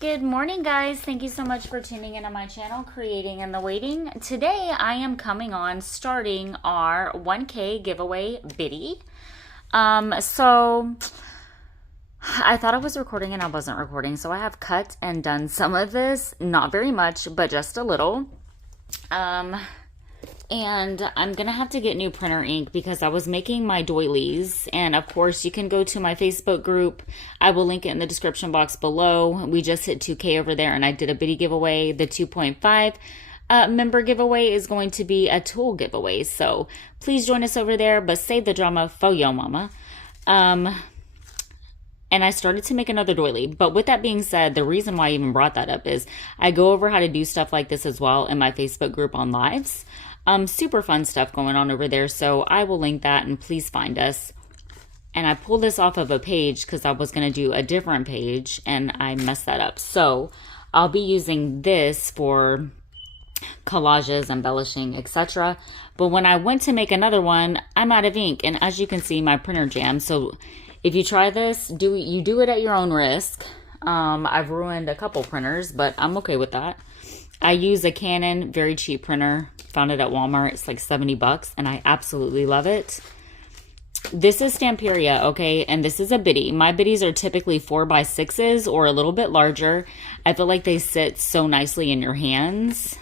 Good morning, guys. Thank you so much for tuning in on my channel, Creating in the Waiting. Today, I am starting our 1K giveaway Bity. So I thought I was recording and I wasn't recording, so I have cut and done some of this, not very much, but just a little. And I'm going to have to get new printer ink because I was making my doilies. And of course, you can go to my Facebook group. I will link it in the description box below. We just hit 2K over there and I did a Bity giveaway. The 2.5 member giveaway is going to be a tool giveaway. So please join us over there, but save the drama for yo mama. And I started to make another doily. But with that being said, the reason why I even brought that up is I go over how to do stuff like this as well in my Facebook group on lives. Super fun stuff going on over there. So I will link that and please find us. And I pulled this off of a page because I was going to do a different page and I messed that up. So I'll be using this for collages, embellishing, etc. But when I went to make another one, I'm out of ink. And as you can see, my printer jammed. So if you try this, you do it at your own risk. I've ruined a couple printers, but I'm okay with that. I use a Canon, very cheap printer. Found it at Walmart. It's like 70 bucks, and I absolutely love it. This is Stamperia, okay, and this is a Bity. My Bitties are typically 4x6s or a little bit larger. I feel like they sit so nicely in your hands.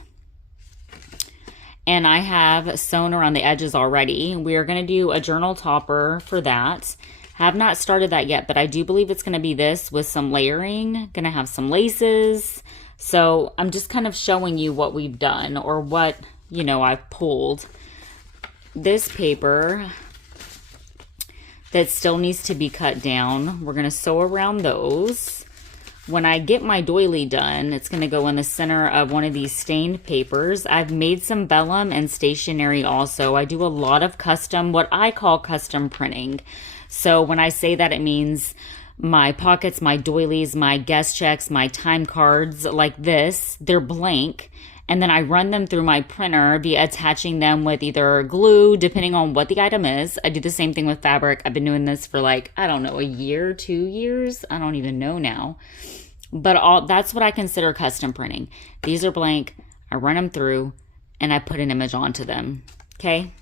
And I have sewn around the edges already. We are going to do a journal topper for that. Have not started that yet, but I do believe it's going to be this with some layering. Going to have some laces. So I'm just kind of showing you what we've done or what, you know, I've pulled. This paper that still needs to be cut down, we're going to sew around those. When I get my doily done, it's going to go in the center of one of these stained papers. I've made some vellum and stationery also. I do a lot of custom, what I call custom printing. So when I say that, it means my pockets, my doilies, my guest checks, my time cards like this, they're blank. And then I run them through my printer via attaching them with either glue, depending on what the item is. I do the same thing with fabric. I've been doing this for like, I don't know, a year, 2 years. I don't even know now. But that's what I consider custom printing. These are blank. I run them through and I put an image onto them. Okay.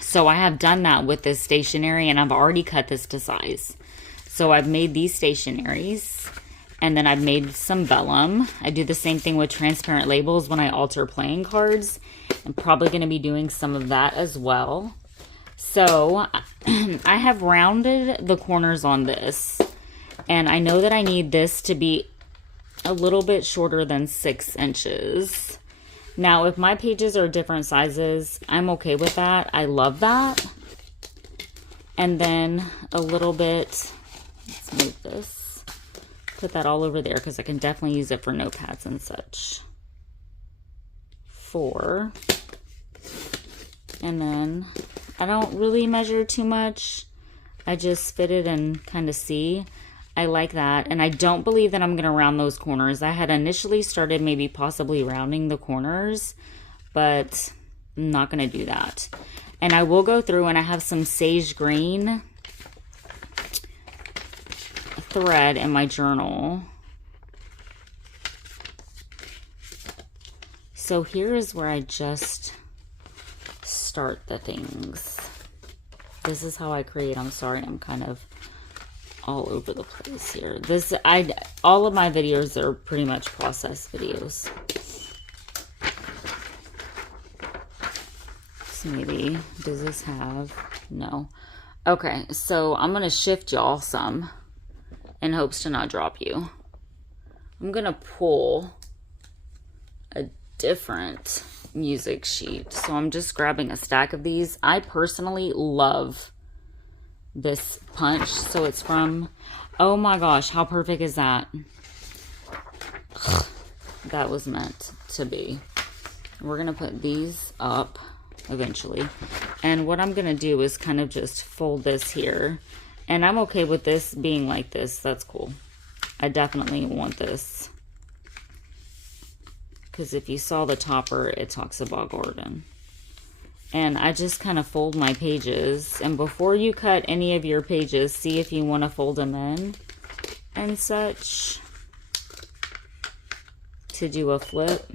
So I have done that with this stationery and I've already cut this to size. So I've made these stationaries and then I've made some vellum. I do the same thing with transparent labels when I alter playing cards. I'm probably going to be doing some of that as well. So I have rounded the corners on this. And I know that I need this to be a little bit shorter than 6 inches. Now, if my pages are different sizes, I'm okay with that. I love that. And then a little bit, let's move this. Put that all over there because I can definitely use it for notepads and such. 4. And then I don't really measure too much. I just fit it and kind of see. I like that. And I don't believe that I'm going to round those corners. I had initially started maybe possibly rounding the corners, but I'm not going to do that. And I will go through and I have some sage green thread in my journal. So here is where I just start the things. This is how I create. I'm sorry, I'm kind of all over the place here. All of my videos are pretty much process videos. So maybe, does this have, no. Okay, so I'm going to shift y'all some in hopes to not drop you. I'm going to pull a different music sheet. So I'm just grabbing a stack of these. I personally love this punch. So it's from, oh my gosh, how perfect is that? That was meant to be. We're going to put these up eventually. And what I'm going to do is kind of just fold this here. And I'm okay with this being like this. That's cool. I definitely want this. Because if you saw the topper, it talks about garden. And I just kind of fold my pages. And before you cut any of your pages, see if you want to fold them in and such. to do a flip.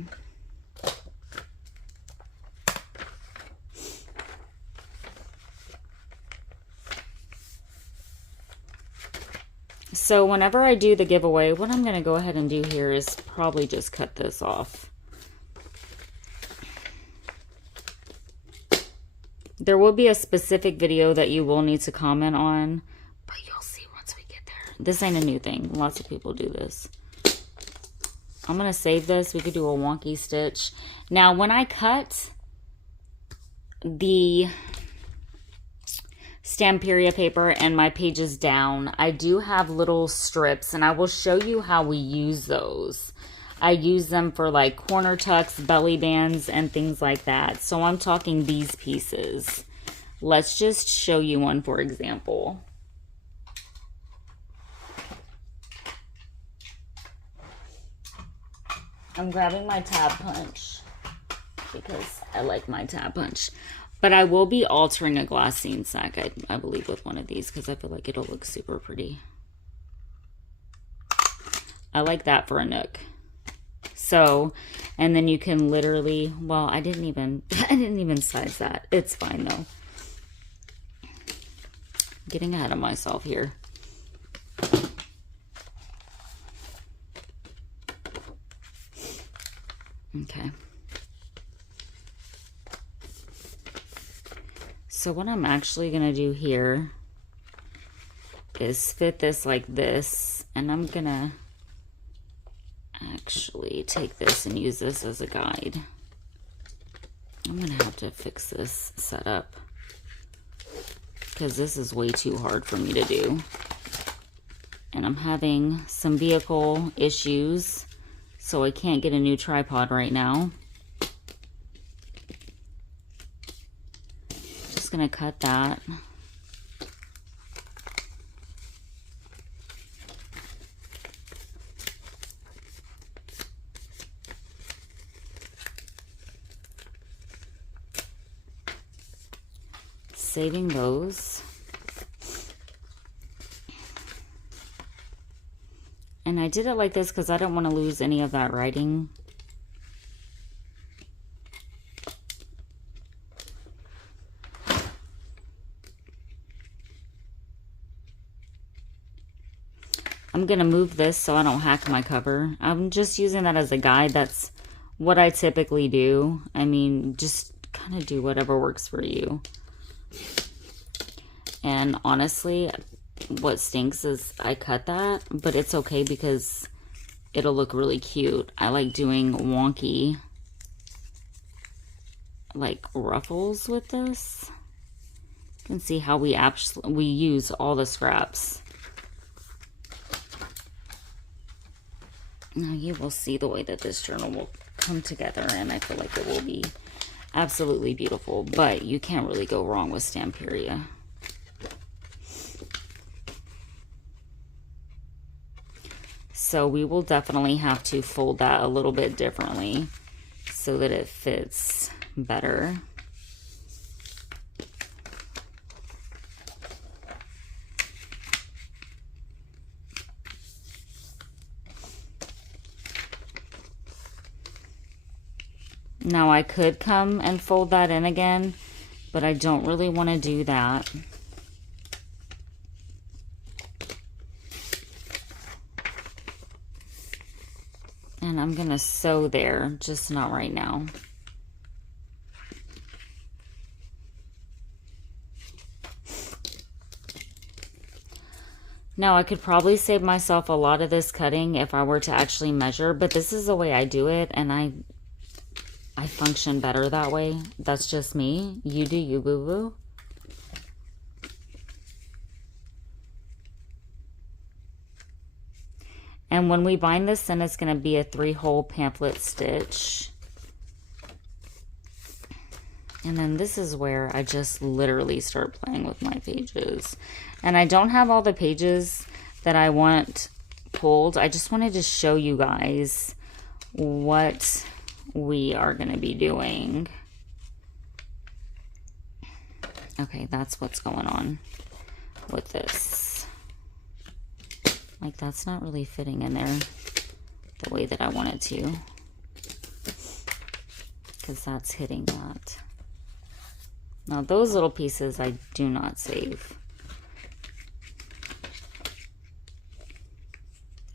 So whenever I do the giveaway, what I'm going to go ahead and do here is probably just cut this off. There will be a specific video that you will need to comment on, but you'll see once we get there. This ain't a new thing. Lots of people do this. I'm going to save this. We could do a wonky stitch. Now, when I cut the Stamperia paper and my pages down, I do have little strips, and I will show you how we use those. I use them for like corner tucks, belly bands, and things like that. So I'm talking these pieces. Let's just show you one for example. I'm grabbing my tab punch because I like my tab punch. But I will be altering a glassine sack, I believe, with one of these because I feel like it'll look super pretty. I like that for a nook. So, and then you can literally, well, I didn't even size that. It's fine though. Getting ahead of myself here. Okay. So what I'm actually going to do here is fit this like this, and I'm going to actually take this and use this as a guide. I'm going to have to fix this setup because this is way too hard for me to do. And I'm having some vehicle issues, so I can't get a new tripod right now. Gonna cut that. Saving those. And I did it like this because I don't want to lose any of that writing. I'm going to move this so I don't hack my cover. I'm just using that as a guide. That's what I typically do. I mean, just kind of do whatever works for you. And honestly, what stinks is I cut that, but it's okay because it'll look really cute. I like doing wonky, like, ruffles with this. You can see how we use all the scraps. Now you will see the way that this journal will come together, and I feel like it will be absolutely beautiful, but you can't really go wrong with Stamperia. So we will definitely have to fold that a little bit differently so that it fits better. Now I could come and fold that in again, but I don't really want to do that. And I'm going to sew there, just not right now. Now I could probably save myself a lot of this cutting if I were to actually measure, but this is the way I do it, and I function better that way. That's just me. You do you, boo-boo. And when we bind this, then it's going to be a 3-hole pamphlet stitch. And then this is where I just literally start playing with my pages. And I don't have all the pages that I want pulled. I just wanted to show you guys what we are going to be doing. Okay, that's what's going on with this. Like, that's not really fitting in there the way that I want it to. because that's hitting that. Now those little pieces I do not save.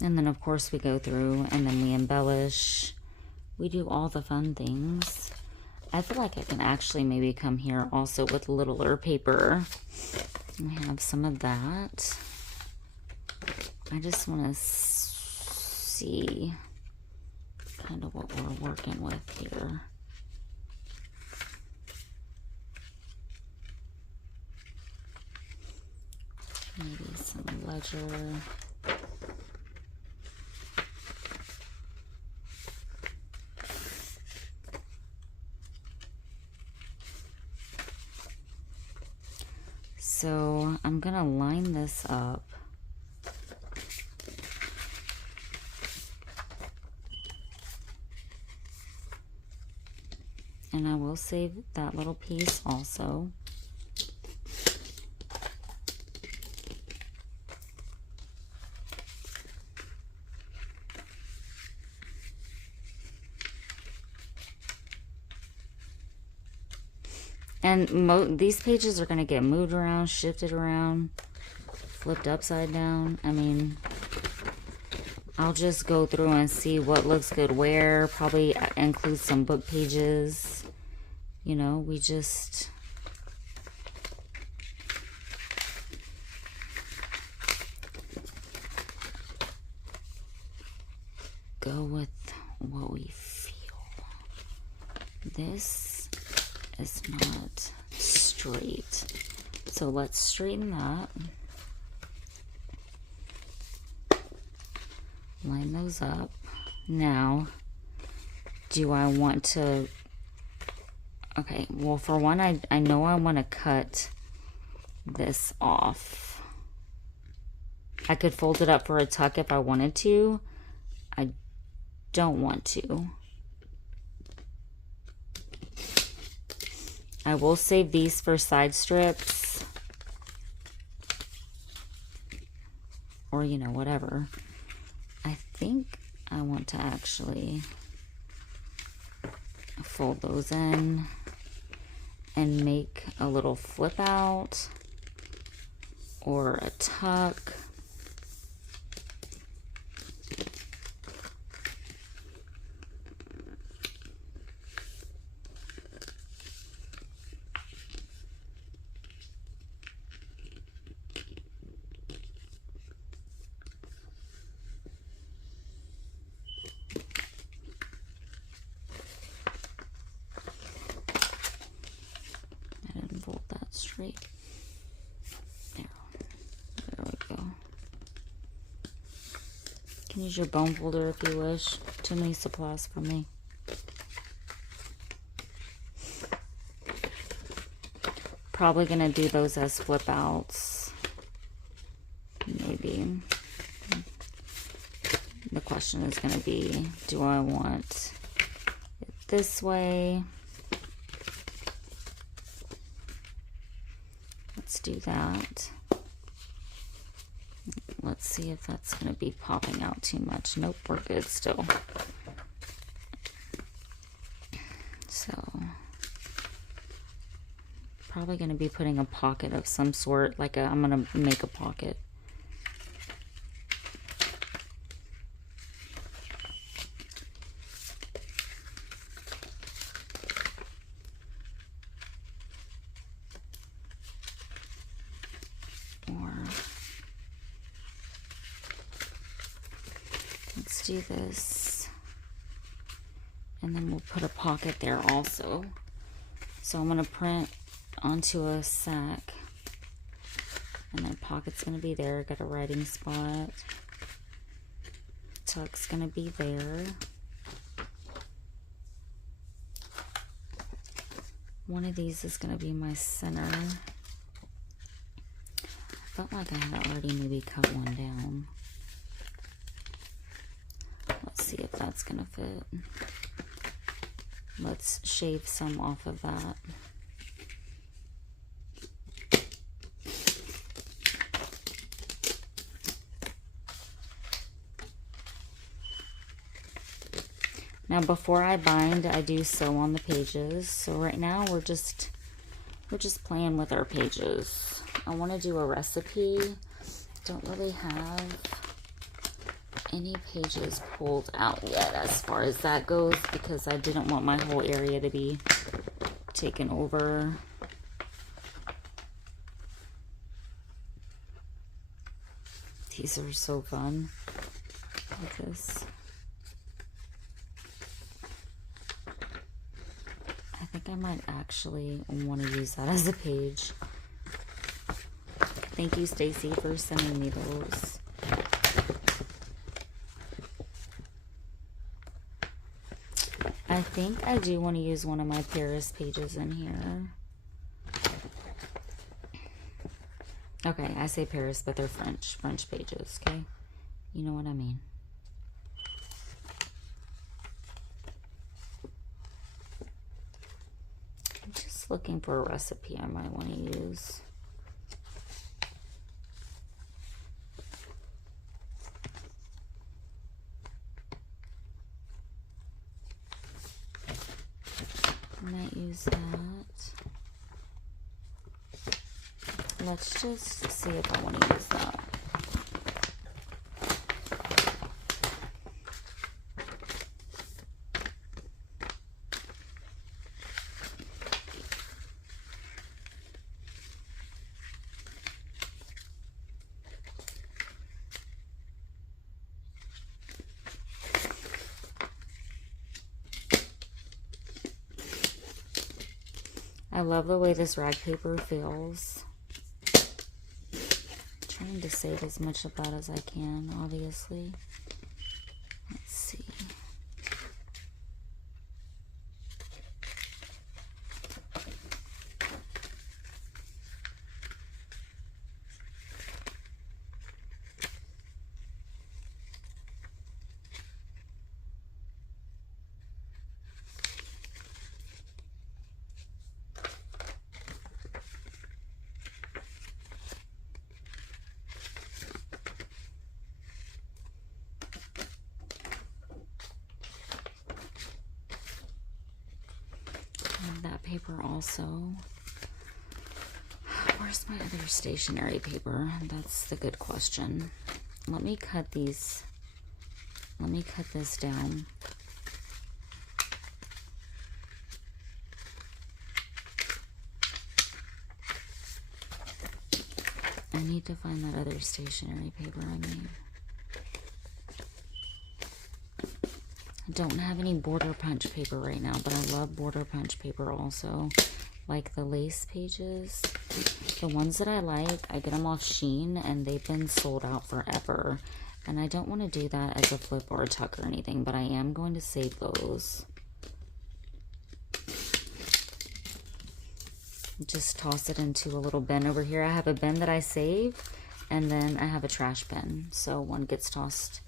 And then of course we go through and then we embellish. We do all the fun things. I feel like I can actually maybe come here also with littler paper. We have some of that. I just want to see kind of what we're working with here. Maybe some ledger. So I'm gonna line this up. And I will save that little piece also. And these pages are going to get moved around, shifted around, flipped upside down. I mean, I'll just go through and see what looks good where. Probably include some book pages. You know, we just... go with what we feel. This is not straight. So let's straighten that. Line those up. Now, do I want to... Okay, well, for one, I know I want to cut this off. I could fold it up for a tuck if I wanted to. I don't want to. I will save these for side strips. Or, you know, whatever. I think I want to actually fold those in and make a little flip out or a tuck. Straight. There we go. Can use your bone folder if you wish. Too many supplies for me. Probably gonna do those as flip outs. Maybe. The question is gonna be, do I want it this way? Let's do that. Let's see if that's going to be popping out too much. Nope, we're good still. So, probably going to be putting a pocket of some sort. Like I'm going to make a pocket. Do this, and then we'll put a pocket there also. So I'm going to print onto a sack, and then pocket's going to be there. Got a writing spot. Tuck's going to be there. One of these is going to be my center. I felt like I had already maybe cut one down. See if that's gonna fit. Let's shave some off of that. Now before I bind, I do sew on the pages. So right now we're just playing with our pages. I want to do a recipe. Don't really have any pages pulled out yet as far as that goes because I didn't want my whole area to be taken over. These are so fun. Like this. I think I might actually want to use that as a page. Thank you, Stacy, for sending me those. I think I do want to use one of my Paris pages in here. Okay, I say Paris, but they're French pages, okay? You know what I mean. I'm just looking for a recipe I might want to use. I might use that. Let's just see if I want to use that. I love the way this rag paper feels. Trying to save as much of that as I can, obviously. Let's see. That paper also. Where's my other stationery paper? That's the good question. Let me cut these. Let me cut this down. I need to find that other stationery paper I made. I don't have any border punch paper right now, but I love border punch paper also. Like the lace pages. The ones that I like, I get them off Shein and they've been sold out forever. And I don't want to do that as a flip or a tuck or anything, but I am going to save those. Just toss it into a little bin over here. I have a bin that I save, and then I have a trash bin. So one gets tossed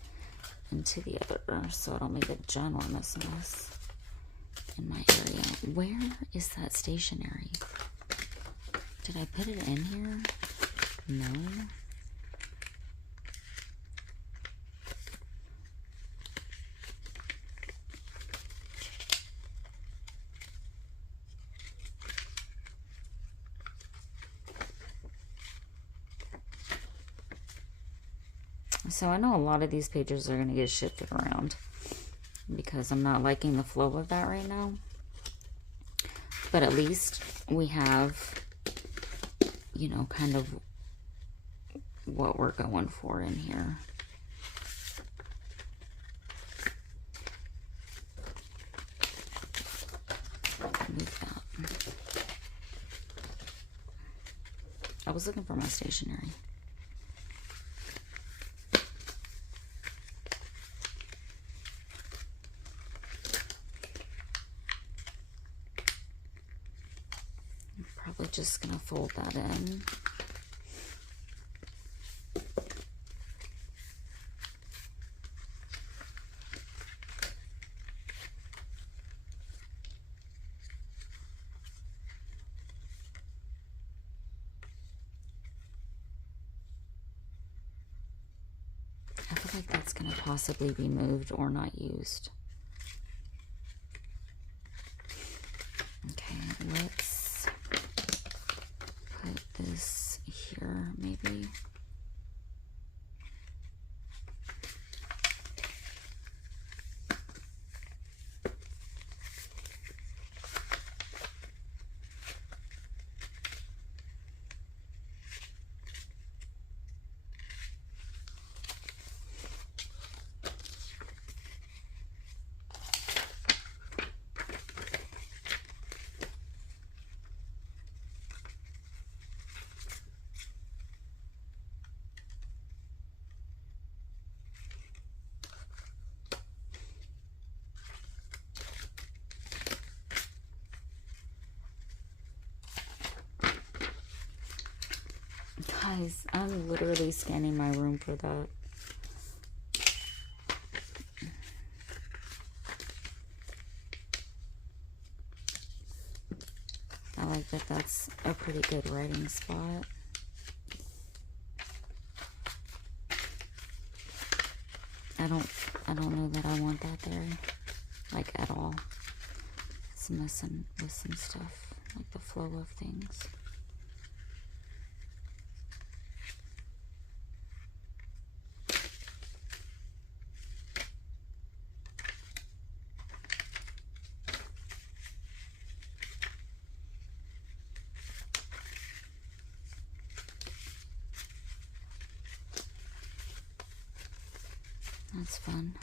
into the other, so I don't make a ginormous mess in my area. Where is that stationery? Did I put it in here? No. So I know a lot of these pages are going to get shifted around because I'm not liking the flow of that right now. But at least we have, you know, kind of what we're going for in here. Move that. I was looking for my stationery. Just gonna fold that in. I feel like that's gonna possibly be moved or not used. Okay, let's put this here, maybe. Guys, I'm literally scanning my room for that. I like that that's a pretty good writing spot. I don't know that I want that there, like, at all. It's messing with some stuff, like the flow of things. That's fun.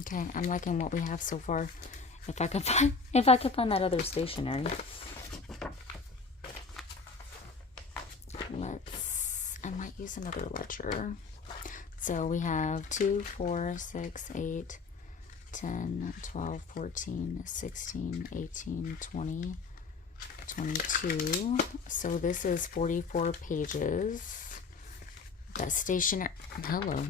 Okay, I'm liking what we have so far. If I could find that other stationery. I might use another ledger. So we have 2, 4, 6, 8, 10, 12, 14, 16, 18, 20, 22. So this is 44 pages. That stationery, hello.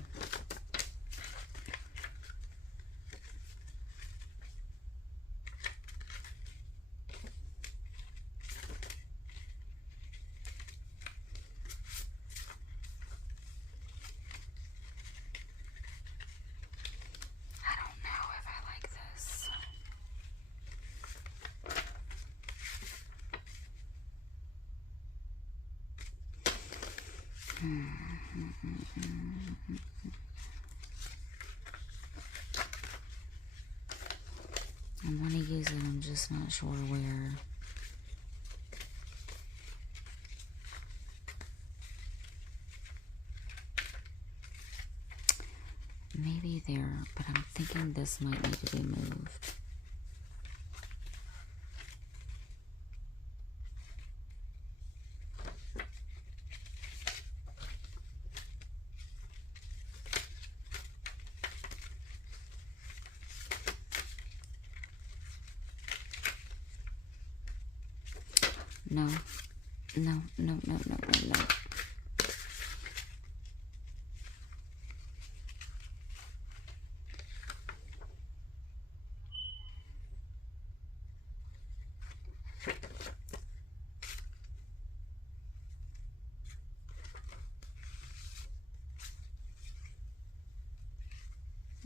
I want to use it, I'm just not sure where. Maybe there, but I'm thinking this might need to be moved. No, no, no, no, no, no, no.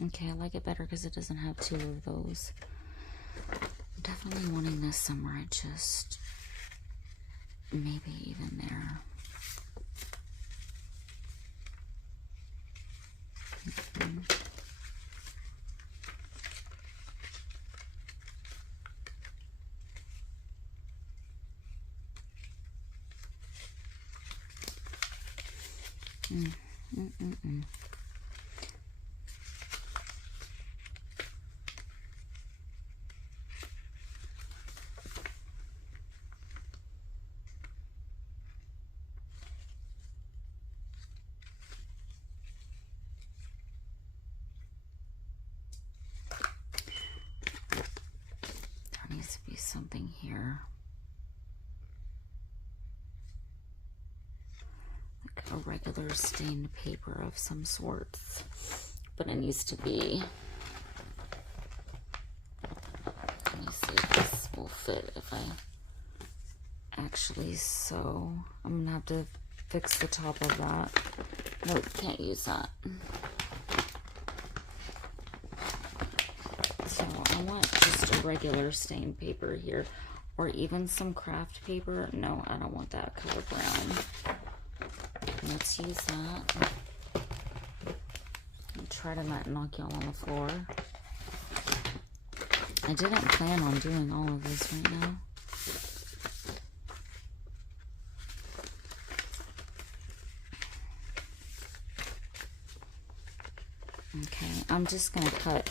Okay, I like it better because it doesn't have 2 of those. I'm definitely wanting this somewhere, just maybe even there. There needs to be something here. like a regular stained paper of some sorts, but it needs to be, let me see if this will fit if I actually sew. I'm gonna have to fix the top of that. Nope, can't use that. So I want just a regular stained paper here, or even some craft paper. No, I don't want that color brown. Let's use that. I'll try to not knock y'all on the floor. I didn't plan on doing all of this right now. Okay, I'm just gonna cut.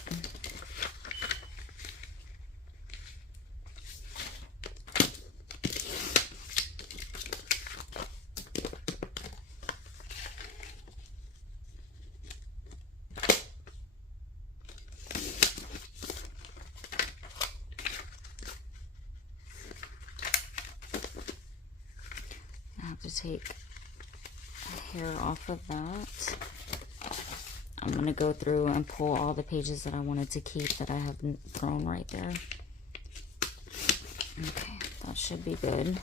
I have to take a hair off of that. I'm going to go through and pull all the pages that I wanted to keep that I haven't thrown right there. Okay, that should be good.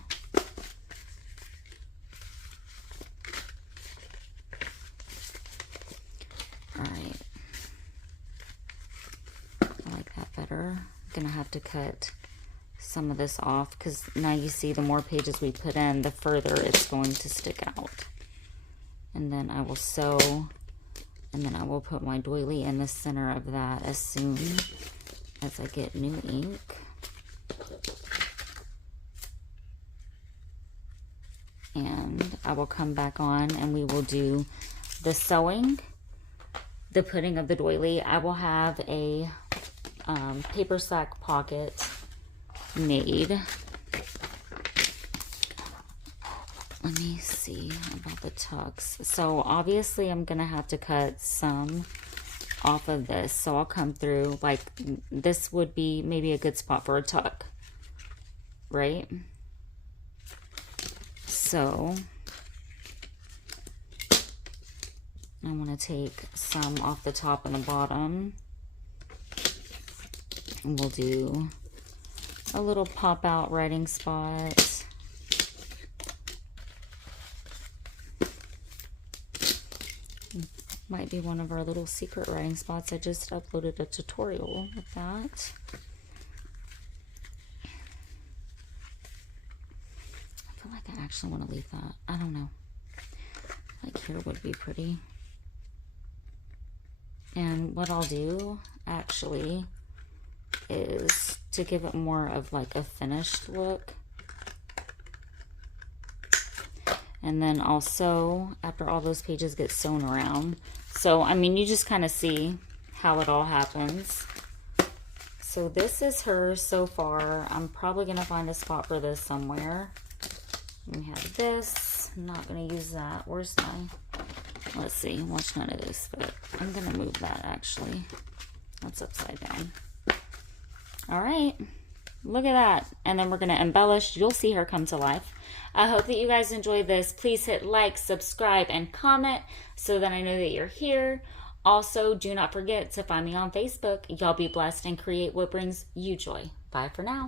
All right. I like that better. I'm going to have to cut some of this off because now you see the more pages we put in, the further it's going to stick out. And then I will sew. And then I will put my doily in the center of that as soon as I get new ink. And I will come back on and we will do the sewing, the putting of the doily. I will have a paper sack pocket made. Let me see about the tucks. So obviously I'm going to have to cut some off of this. So I'll come through, like this would be maybe a good spot for a tuck, right? So I want to take some off the top and the bottom. And we'll do a little pop out writing spot. Might be one of our little secret writing spots. I just uploaded a tutorial with that. I feel like I actually want to leave that. I don't know. Like here would be pretty. And what I'll do actually is to give it more of like a finished look. And then also, after all those pages get sewn around. So, I mean, you just kind of see how it all happens. So this is her so far. I'm probably going to find a spot for this somewhere. We have this. I'm not going to use that. Where's my... Let's see. Watch none of this, but I'm going to move that, actually. That's upside down. All right. Look at that. And then we're going to embellish. You'll see her come to life. I hope that you guys enjoyed this. Please hit like, subscribe, and comment so that I know that you're here. Also, do not forget to find me on Facebook. Y'all be blessed and create what brings you joy. Bye for now.